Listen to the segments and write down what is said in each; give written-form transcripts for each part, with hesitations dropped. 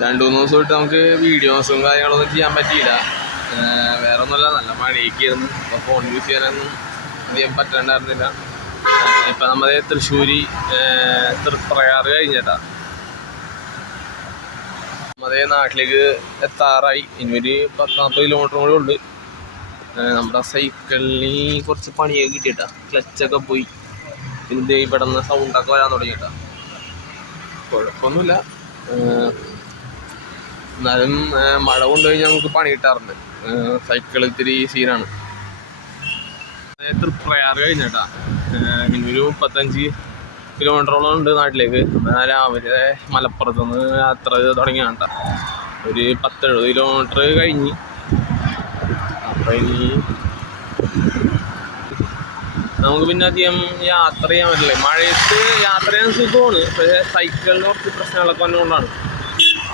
2-3 ദിവസമായിട്ട് നമുക്ക് വീഡിയോസും കാര്യങ്ങളൊന്നും ചെയ്യാൻ പറ്റിയില്ല. വേറെ ഒന്നുമല്ല, നല്ല മഴയൊക്കെ ആയിരുന്നു. അപ്പോൾ ഫോൺ യൂസ് ചെയ്യാനൊന്നും അധികം പറ്റാണ്ടായിരുന്നില്ല. ഇപ്പം നമ്മുടെ തൃശ്ശൂർ തൃപ്രയാർ കഴിഞ്ഞിട്ടാ നമ്മുടെ നാട്ടിലേക്ക് എത്താറായി. ഇനി ഒരു 10-40 കിലോമീറ്റർ കൂടെ ഉണ്ട്. നമ്മുടെ സൈക്കിളിന് കുറച്ച് പണിയൊക്കെ കിട്ടിയിട്ടാ. ക്ലച്ചൊക്കെ പോയി. പിന്നെ ഇവിടെ നിന്ന് സൗണ്ടൊക്കെ വരാൻ തുടങ്ങിയിട്ടാ. കുഴപ്പമൊന്നുമില്ല. എന്നാലും മഴ കൊണ്ടുകഴിഞ്ഞാൽ നമുക്ക് പണി കിട്ടാറുണ്ട്. സൈക്കിൾ ഇത്തിരി സീനാണ്. തൃപ്രയാർ കഴിഞ്ഞിട്ടാ. ഇനിയൊരു 35 കിലോമീറ്ററോളം ഉണ്ട് നാട്ടിലേക്ക്. ഞാൻ രാവിലെ മലപ്പുറത്തുനിന്ന് യാത്ര തുടങ്ങിയാണ് കേട്ടോ. ഒരു 10-70 കിലോമീറ്റർ കഴിഞ്ഞ്. അപ്പം ഇനി നമുക്ക് പിന്നെ അധികം യാത്ര ചെയ്യാൻ പറ്റില്ല. മഴയത്ത് യാത്ര ചെയ്യാൻ സുഖമാണ്, പക്ഷേ സൈക്കിളിന് കുറച്ച് പ്രശ്നങ്ങളൊക്കെ വന്നുകൊണ്ടാണ്.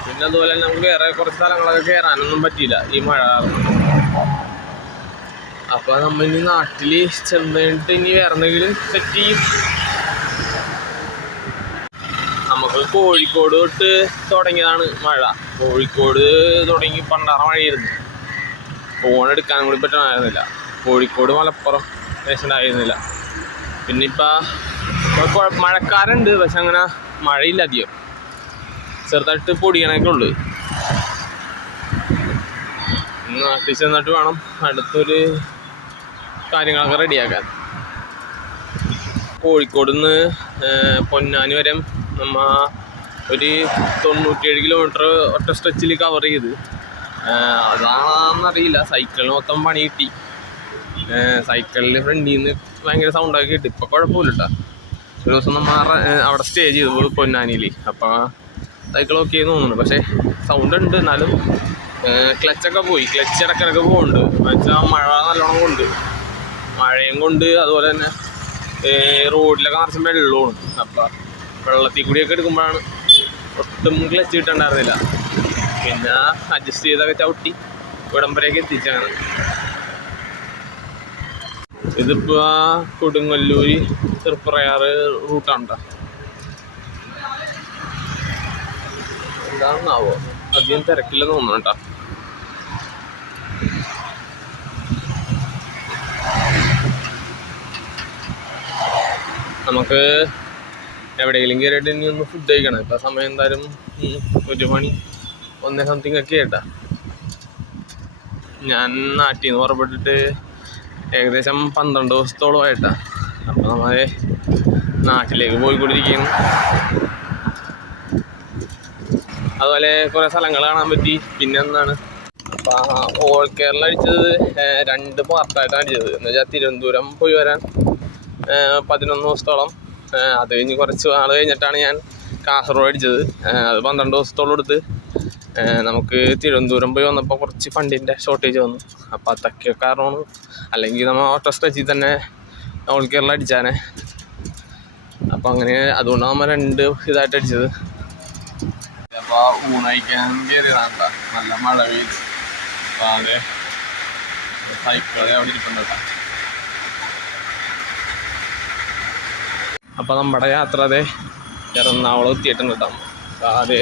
പിന്നെ അതുപോലെ തന്നെ നമുക്ക് വേറെ കുറച്ച് സ്ഥലങ്ങളൊക്കെ കയറാനൊന്നും പറ്റിയില്ല ഈ മഴ കാരണം. അപ്പോൾ നമ്മൾ ഇനി നാട്ടിൽ ചെന്നിട്ട് ഇനി വേറെ എന്തെങ്കിലും സെറ്റ് ചെയ്യും. നമുക്ക് കോഴിക്കോട് തൊട്ട് തുടങ്ങിയതാണ് മഴ. കോഴിക്കോട് തുടങ്ങി പണ്ടാറ മഴയായിരുന്നു. ഫോൺ എടുക്കാൻ കൂടി പറ്റണമായിരുന്നില്ല. കോഴിക്കോട് മലപ്പുറം ഉണ്ടായിരുന്നില്ല. പിന്നെ ഇപ്പോൾ മഴക്കാരുണ്ട്, പക്ഷെ അങ്ങനെ മഴയില്ല അധികം. ചെറുതായിട്ട് പൊടിയണൊക്കെ ഉള്ളു. നാട്ടിൽ ചെന്നിട്ട് വേണം അടുത്തൊരു കാര്യങ്ങളൊക്കെ റെഡിയാക്കാൻ. കോഴിക്കോട് നിന്ന് പൊന്നാനി വരെ നമ്മ ഒരു 97 കിലോമീറ്റർ ഒറ്റ സ്ട്രെച്ചിൽ കവർ ചെയ്ത്. അതാണെന്നറിയില്ല, സൈക്കിളിന് മൊത്തം പണി കിട്ടി. സൈക്കിളിൽ ഫ്രണ്ടിൽ നിന്ന് ഭയങ്കര സൗണ്ടൊക്കെ കിട്ടി. ഇപ്പം കുഴപ്പമില്ല കേട്ടോ. ഒരു ദിവസം നമ്മൾ അവിടെ സ്റ്റേ ചെയ്തു പൊന്നാനിയിൽ. അപ്പം സൈക്കിൾ ഓക്കെ തോന്നുന്നു, പക്ഷേ സൗണ്ട് ഉണ്ട്. എന്നാലും ക്ലച്ചൊക്കെ പോയി. ക്ലച്ച് ഇടയ്ക്കിടയ്ക്ക് പോകുന്നുണ്ട്. എന്നുവെച്ചാൽ മഴ നല്ലോണം കൊണ്ട്, മഴയും കൊണ്ട് അതുപോലെ തന്നെ റോഡിലൊക്കെ നിറച്ചും വെള്ളമാണ്. അപ്പം വെള്ളത്തിൽ കൂടിയൊക്കെ എടുക്കുമ്പോഴാണ് ഒട്ടും ക്ലച്ച് കിട്ടണ്ടായിരുന്നില്ല. പിന്നെ അഡ്ജസ്റ്റ് ചെയ്തൊക്കെ ചവിട്ടി ഇവിടം വരെയൊക്കെ എത്തിച്ചാണ്. ഇതിപ്പോൾ കൊടുങ്ങല്ലൂർ തൃപ്രയാർ റൂട്ടാണ് കേട്ടോ. എന്താണെന്നാവോ, അധികം തിരക്കില്ലെന്ന് തോന്നുന്നു കേട്ടോ. നമുക്ക് എവിടെയെങ്കിലും കയറിയിട്ട് ഇനി ഒന്ന് ഫുഡ് കഴിക്കണം. ഇപ്പം സമയം എന്തായാലും 1 മണി 1 സംതിങ് ഒക്കെ ആയിട്ടാ. ഞാൻ നാട്ടിൽ നിന്ന് പുറപ്പെട്ടിട്ട് ഏകദേശം 12 ദിവസത്തോളമായിട്ടാണ്. അപ്പോൾ നമ്മൾ നാട്ടിലേക്ക് പോയിക്കൊണ്ടിരിക്കുകയാണ്. അതുപോലെ കുറേ സ്ഥലങ്ങൾ കാണാൻ പറ്റി. പിന്നെ എന്താണ്, അപ്പോൾ ഓൾ കേരള അടിച്ചത് 2 പാർട്ടായിട്ടാണ് അടിച്ചത്. എന്ന് വെച്ചാൽ തിരുവനന്തപുരം പോയി വരാൻ 11 ദിവസത്തോളം. അത് കഴിഞ്ഞ് കുറച്ച് നാൾ കഴിഞ്ഞിട്ടാണ് ഞാൻ കാസർഗോഡ് അടിച്ചത്. അത് 12 ദിവസത്തോളം എടുത്ത്. നമുക്ക് തിരുവനന്തപുരം പോയി വന്നപ്പോൾ കുറച്ച് ഫണ്ടിൻ്റെ ഷോർട്ടേജ് വന്നു. അപ്പോൾ അതൊക്കെ കാരണമാണ്. അല്ലെങ്കിൽ നമ്മൾ ഓട്ടോ സ്ട്രെച്ചിൽ തന്നെ ഓൾ കേരള അടിച്ചാനെ. അപ്പോൾ അങ്ങനെ അതുകൊണ്ടാണ് നമ്മൾ 2 ഇതായിട്ട് അടിച്ചത്. അപ്പോൾ ഊണയിക്കാൻ കയറിയതാണ്. നല്ല മഴ പെയ്തു. അപ്പോൾ അത് സൈക്കിൾ അവിടെ ഇരിപ്പുണ്ട് കേട്ടോ. അപ്പോൾ നമ്മുടെ യാത്ര അതെ എറണാകുളം എത്തിയിട്ടുണ്ട് കേട്ടോ. അപ്പോൾ അത്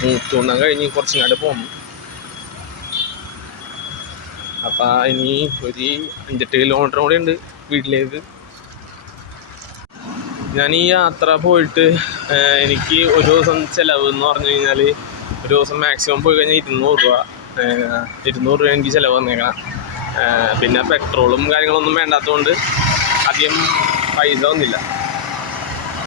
മൂത്തൂണ്ണം കഴിഞ്ഞ് കുറച്ചിങ്ങോട്ട് പോകുന്നു. അപ്പോൾ ഇനി ഒരു 5-8 കിലോമീറ്റർ കൂടെ ഉണ്ട് വീട്ടിലേക്ക്. ഞാൻ ഈ യാത്ര പോയിട്ട് എനിക്ക് ഒരു ദിവസം ചിലവ് എന്ന് പറഞ്ഞു കഴിഞ്ഞാൽ, ഒരു ദിവസം മാക്സിമം പോയി കഴിഞ്ഞാൽ 200 രൂപ എനിക്ക് ചിലവ് വന്നേക്കണം. പിന്നെ പെട്രോളും കാര്യങ്ങളൊന്നും വേണ്ടാത്തതുകൊണ്ട് അധികം പൈസ ഒന്നുമില്ല.